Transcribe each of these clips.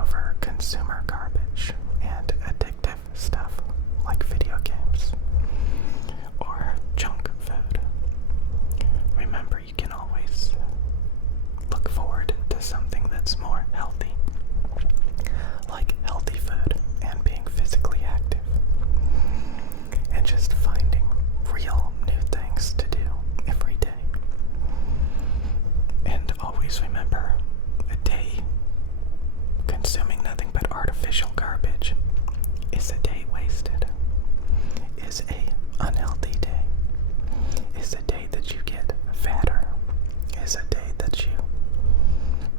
over consumer garbage and addictive stuff like video games or junk food. Remember, you can always look forward to something that's more healthy, like healthy food and being physically active, and just finding real new things to do every day. And always remember, a day consuming nothing but artificial garbage is a day wasted, is a unhealthy day, is a day that you get fatter, is a day that you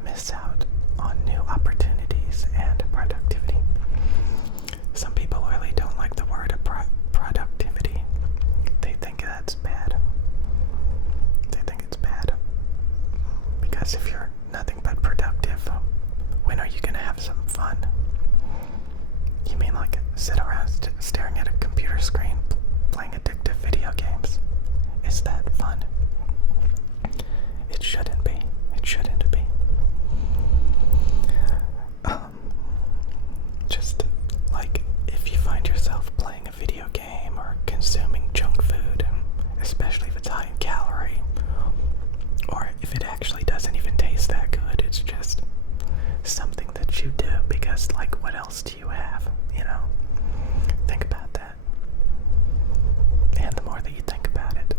miss out on new opportunities and productivity. Some people really don't like the word productivity. They think that's bad. They think it's bad. Because if you're nothing but productive, when are you going to have some fun? You mean like sit around staring at a computer screen playing addictive video games? Is that fun? It shouldn't be. It shouldn't be. Just like if you find yourself playing a video game or consuming junk food, especially if it's high in calorie, or if it actually doesn't even taste that good, it's just something that you do because, like, what else do you have, you know? Think about that. And the more that you think about it,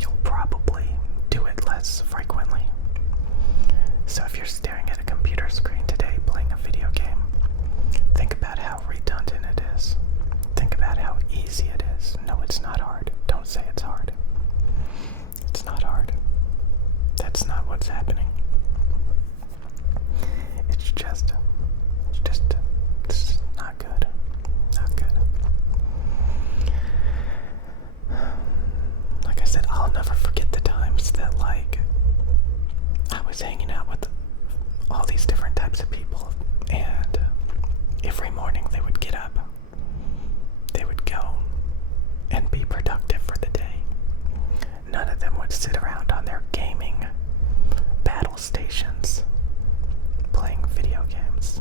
you'll probably do it less frequently. So if you're staring at a computer screen today playing a video game, think about how redundant it is. Think about how easy it is. No, it's not hard. Don't say it's hard. It's not hard. That's not what's happening. It's just not good. Not good. Like I said, I'll never forget the times that, like, I was hanging out with all these different types of people, and every morning they would get up, they would go and be productive for the day. None of them would sit around on their gaming battle stations playing video games.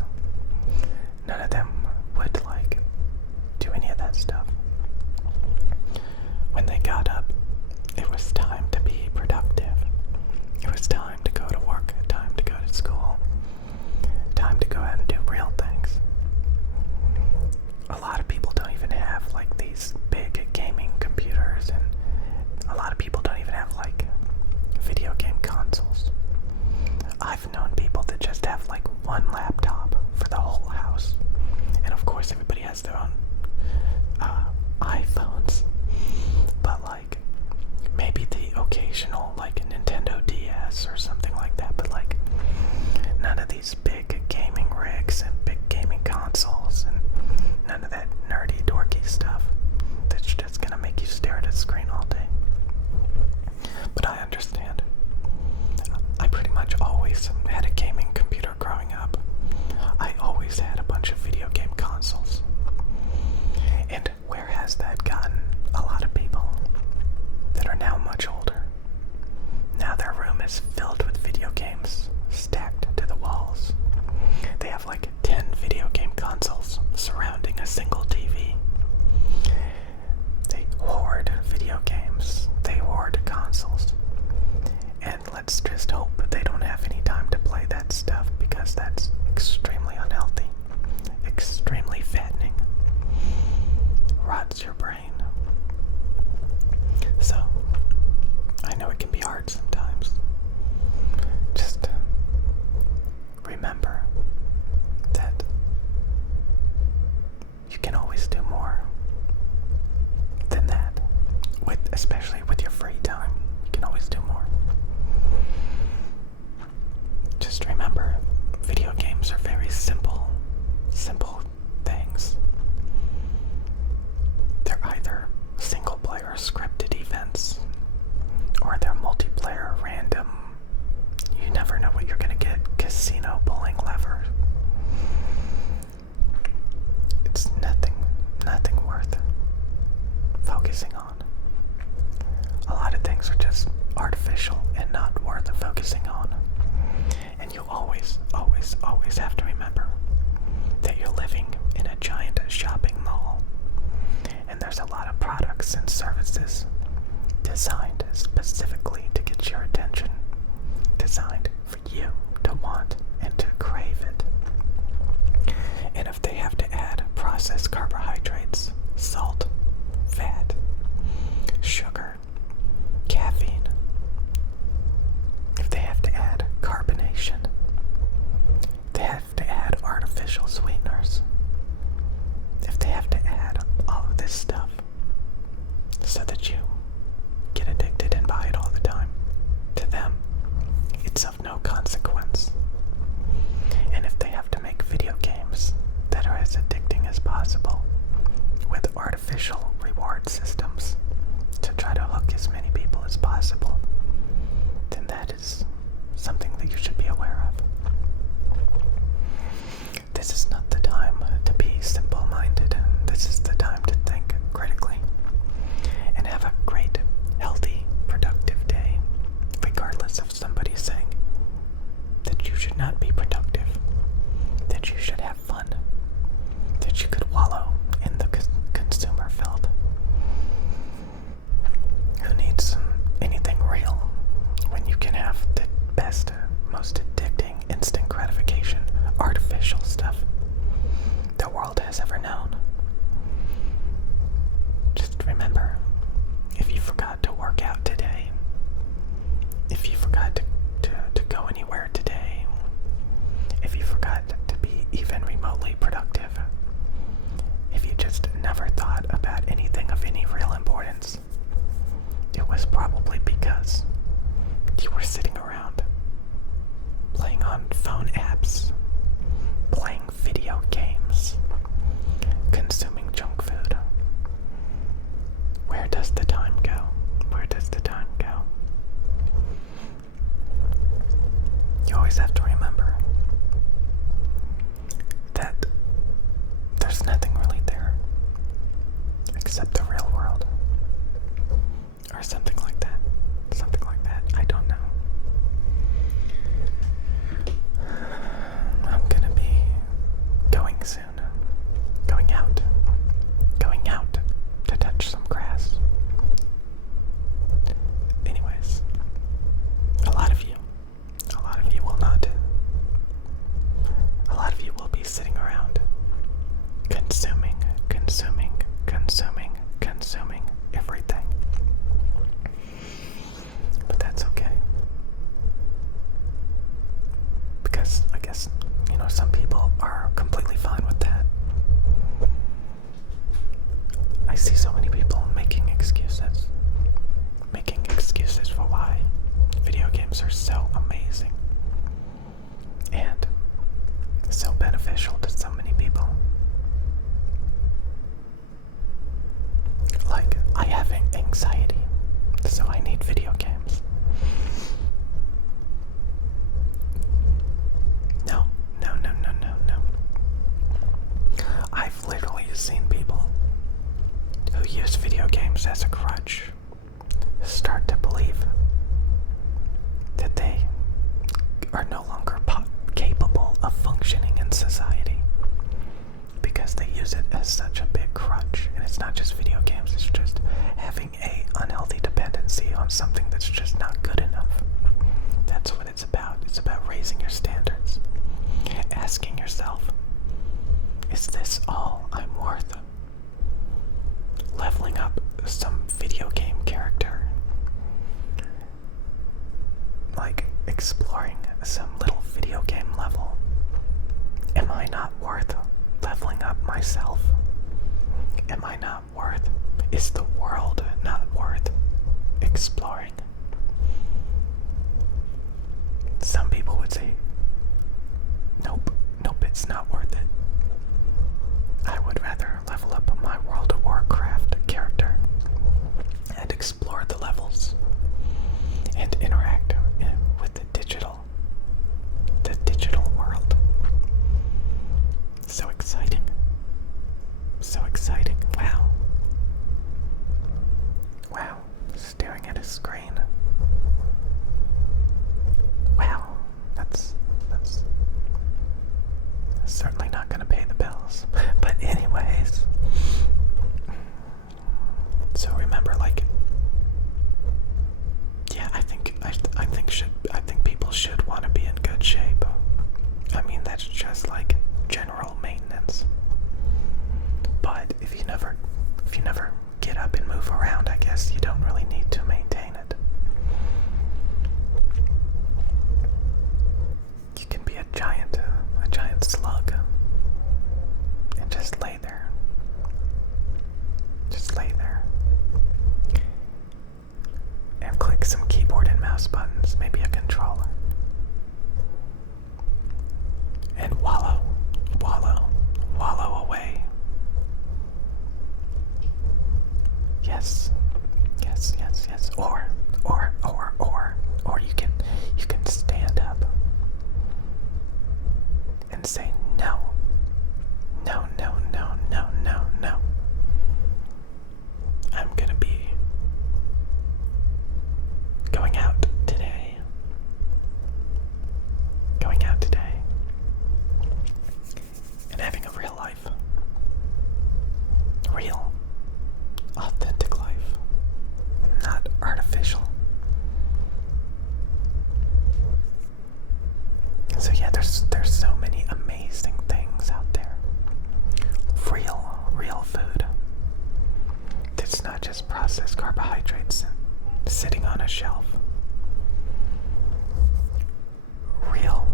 None of them would, like, do any of that stuff. When they got up, it was time to be productive. It was time to go to work, time to go to school, time to go out and do real things. A lot of people don't even have, like, these big gaming computers, and a lot of people don't even have, like, video game consoles. I've known people that just have, like, one laptop for the whole house. And of course everybody has their own iPhones, but, like, maybe the occasional, like, a Nintendo DS or something like that, but, like, none of these big gaming rigs and big gaming consoles, and none of that nerdy, dorky stuff that's just gonna make you stare at a screen all day. But I understand. I pretty much always had a gaming computer growing up, artificial sweeteners, if they have to add all of this stuff so that you get addicted and buy it all the time, to them, it's of no consequence. And if they have to make video games that are as addicting as possible with artificial reward systems to try to hook as many people as possible, then that is something that you should be aware of. This is not the time to be simple-minded. This is the time to think critically and have a great, healthy, productive day, regardless of somebody saying that you should not be productive, that you should have fun, that you could wallow in the consumer field. Who needs anything real when you can have the best, most addicting, instant gratification, artificial stuff the world has ever known? Just remember, if you forgot to work out today, if you forgot to go anywhere today, if you forgot to be even remotely productive, if you just never thought about anything of any real importance, it was probably because you were sitting around playing on phone apps, playing video games, consuming junk food. Where does the time go? Where does the time go? You always have to remember that there's nothing really there except the real world. Or something like that. Something like that. I don't know. I'm gonna be going soon. Going out. Going out to touch some grass. Anyways, a lot of you will not. A lot of you will be sitting around consuming everything. But that's okay. Because I guess, some people are completely fine with that. I see so many people making excuses for why video games are so amazing and so beneficial to so many people. Like, I have anxiety, so I need video games. No. I've literally seen people who use video games as a crutch start to believe that they are no longer capable of functioning in society because they use it as such a big crutch. And it's not just video games, it's just having a unhealthy dependency on something that's just not good enough. That's what it's about. It's about raising your standards, asking yourself, is this all I'm worth? Leveling up some video game character, like exploring some little video game level. Am I not worth leveling up myself? Am I not worth? Is the world not worth exploring? Some people would say, nope, it's not worth it. I would rather level up my World of Warcraft character and explore the levels and interact with the digital world. So exciting. Wow. Staring at a screen. Wow. That's certainly not gonna pay the bills. But anyways. So remember, I think people should want to be in good shape. I mean, that's just like general maintenance. But if you never get up and move around, I guess you don't really need to maintain it. You can be a giant slug mouse, maybe a controller. And wallow, wallow, wallow away. Yes, yes, yes, yes. Or you can stand up and say no. No, no, no, no, no, no. I'm gonna be going out today. Going out today. And having a real life. Real, authentic life. Not artificial. So yeah, there's so many amazing things out there. Real food. That's not just processed carbohydrates sitting on a shelf. Real,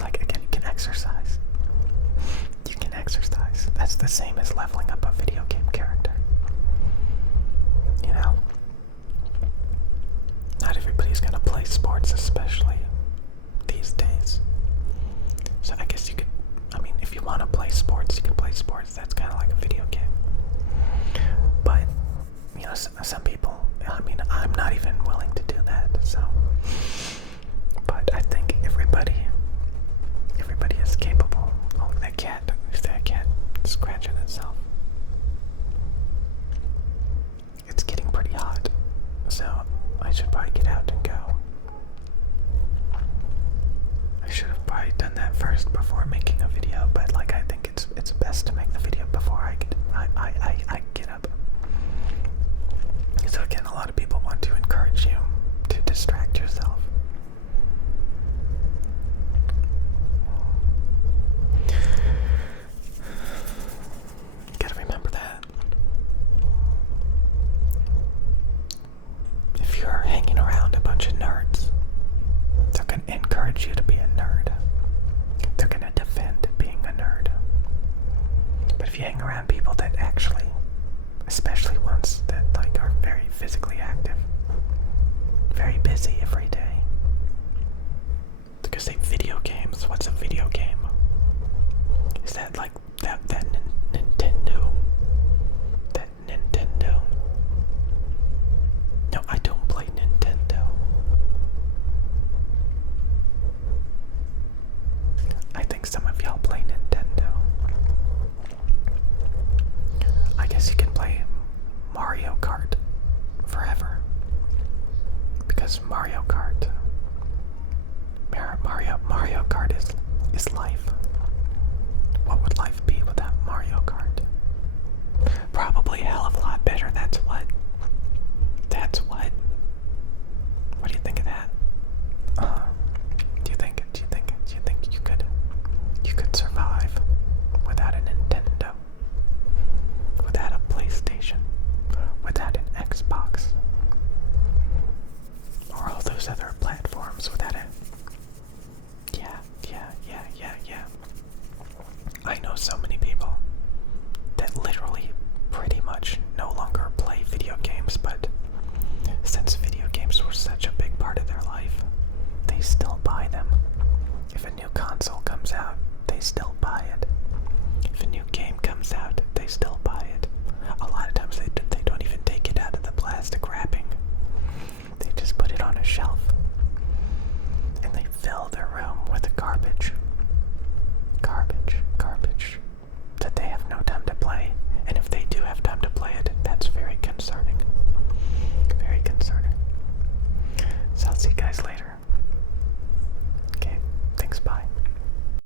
like again, you can exercise. You can exercise. That's the same as leveling up a video game character. You know? Not everybody's gonna play sports, especially these days. So I guess you could, if you want to play sports, you can play sports. That's kind of like a video game. But, some people, I'm not even willing to do that, so. But I think everybody is capable. Oh, that cat scratching itself. It's getting pretty hot, so I should probably get out and go. I should have probably done that first before making a video, but I think it's best to make the video before I get up. So again, a lot of people want to encourage you to distract yourself. You gotta remember that. If you're hanging around a bunch of nerds, they're gonna encourage you to be a nerd. They're gonna defend being a nerd. But if you hang around people that actually, especially ones that are very physically active, very busy every day,